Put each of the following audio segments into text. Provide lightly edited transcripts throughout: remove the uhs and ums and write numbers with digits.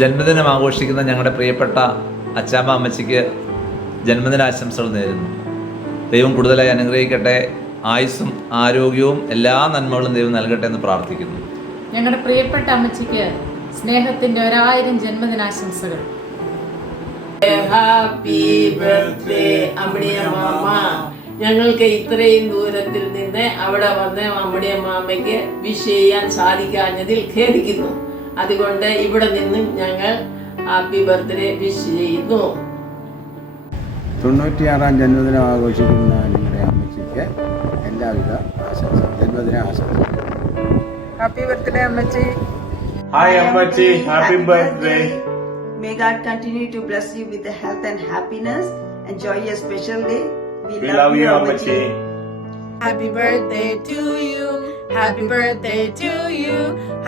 ജന്മദിനം ആഘോഷിക്കുന്ന ഞങ്ങളുടെ പ്രിയപ്പെട്ട അച്ചാമ്മ അമ്മച്ചിക്ക് ജന്മദിനാശംസകൾ നേരുന്നു. ദൈവം കൂടുതലായി അനുഗ്രഹിക്കട്ടെ. ആയുസ്സും ആരോഗ്യവും എല്ലാ നന്മകളും ദൈവം നൽകട്ടെ എന്ന് പ്രാർത്ഥിക്കുന്നു. ഞങ്ങളുടെ പ്രിയപ്പെട്ട അമ്മച്ചിക്ക് സ്നേഹത്തിൻ്റെ 1000 ജന്മദിനാശംസകൾ. ഹാപ്പി ബർത്ത്ഡേ അമ്മിണിയ മാമ. ഞങ്ങൾക്ക് ഇത്രയും ദൂരത്തിൽ നിന്ന് അവിടെ വന്ന് അമ്മിണിയ മാമയ്ക്ക് വിഷ് ചെയ്യാൻ സാധിക്കാഞ്ഞതിൽ ഖേദിക്കുന്നു. അതുകൊണ്ട് ഇവിടെ നിന്നും ഞങ്ങൾ ഹാപ്പി ബർത്ത്ഡേ വിഷ് ചെയ്യുന്നു. 96-ാം ജന്മദിനം ആഘോഷിക്കുന്ന ഞങ്ങളുടെ അമ്മച്ചിക്ക് എല്ലാവിധ ജന്മദിന ആശംസകൾ. ഹാപ്പി ബർത്ത്ഡേ അമ്മച്ചി. ഹായ് അമ്മച്ചി, happy birthday. May God continue to bless you with the health and happiness. Enjoy your special day. We love you, Ammachi. Happy birthday to you. Happy birthday to you.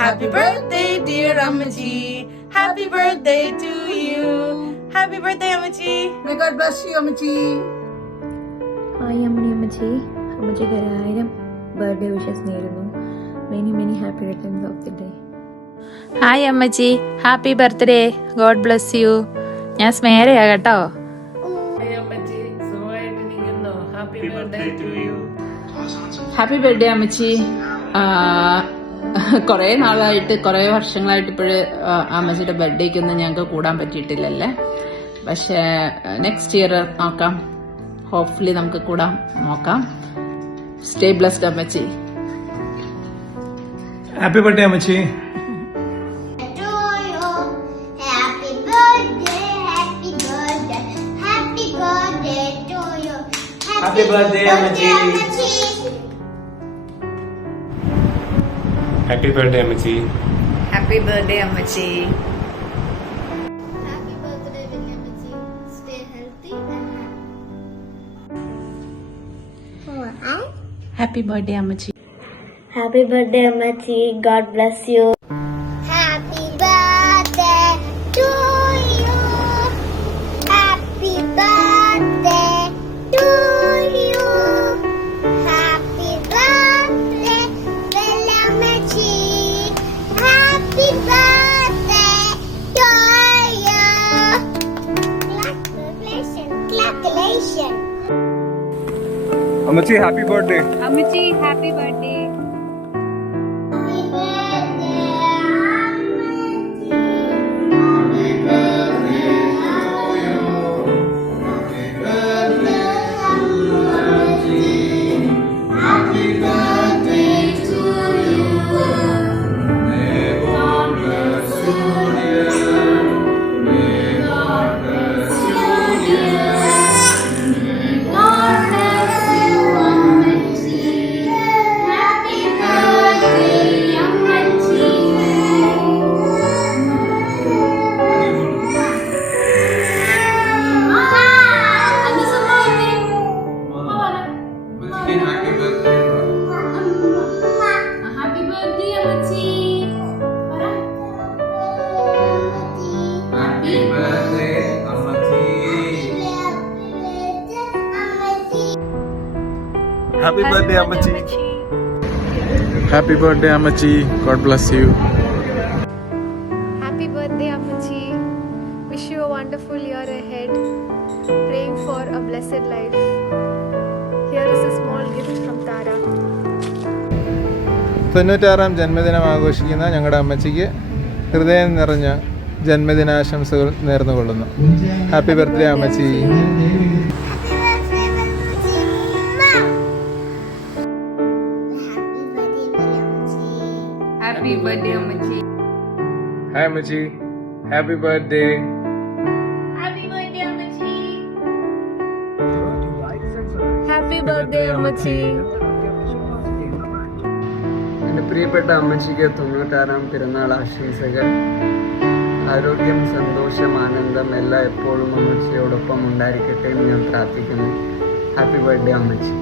Happy birthday, dear Ammachi. Happy birthday to you. Happy birthday, Ammachi. May God bless you, Ammachi. Hi, Ammachi. അമ്മച്ചിക്ക് 1000 birthday wishes നേരുന്നു. Many happy returns of the day. Hi അമ്മച്ചി, happy birthday. God bless you. ഞാൻ സ്മേരയാ കേട്ടോ. Happy birthday അമ്മച്ചി. കുറേ നാളായിട്ട്, കുറേ വർഷങ്ങളായിട്ട് ഇപ്പോഴ് അമ്മച്ചിയുടെ ബർത്ത്ഡേക്കൊന്നും ഞങ്ങൾക്ക് കൂടാൻ പറ്റിയിട്ടില്ലല്ലേ. പക്ഷേ നെക്സ്റ്റ് ഇയർ നോക്കാം. ഹോപ്പ്ഫുള്ളി നമുക്ക് കൂടാൻ നോക്കാം. സ്റ്റേ ബ്ലെസ്ഡ് അമ്മച്ചി. ഹാപ്പി ബർത്ത്ഡേ അമ്മച്ചി. Happy birthday, Ammachi. Happy birthday, Ammachi. Happy birthday, Ammachi. Happy birthday, Ammachi. Stay healthy and happy. Happy birthday അമ്മച്ചി. Happy birthday, Ammachi. God bless you. Happy birthday to you. Happy birthday to you. Happy birthday, well, Ammachi. Happy birthday to you. Congratulations. അമ്മച്ചി happy birthday. അമ്മച്ചി happy birthday. Happy birthday, Ammachi. Happy birthday, Ammachi. God bless you. Happy birthday Ammachi. Wish you a wonderful year ahead. Praying for a blessed life. Here is a small gift from Tara. 96-ാം ജന്മദിനം ആഘോഷിക്കുന്ന ഞങ്ങളുടെ അമ്മച്ചിക്ക് ഹൃദയം നിറഞ്ഞ ജന്മദിനാശംസകൾ നേർന്നുകൊള്ളുന്നു. Happy birthday അമ്മച്ചി. Happy birthday അമ്മച്ചി. Hi അമ്മച്ചി. Happy birthday. Happy birthday, Ammachi. Happy birthday Ammachi. എൻ്റെ പ്രിയപ്പെട്ട അമ്മച്ചിക്ക് 96-ാം പിറന്നാൾ ആശംസകൾ. ആരോഗ്യം, സന്തോഷം, ആനന്ദം എല്ലാം എപ്പോഴും അമ്മച്ചിയോടൊപ്പം ഉണ്ടായിരിക്കട്ടെ എന്ന് ഞാൻ പ്രാർത്ഥിക്കുന്നു. ഹാപ്പി ബർത്ത്ഡേ അമ്മച്ചി.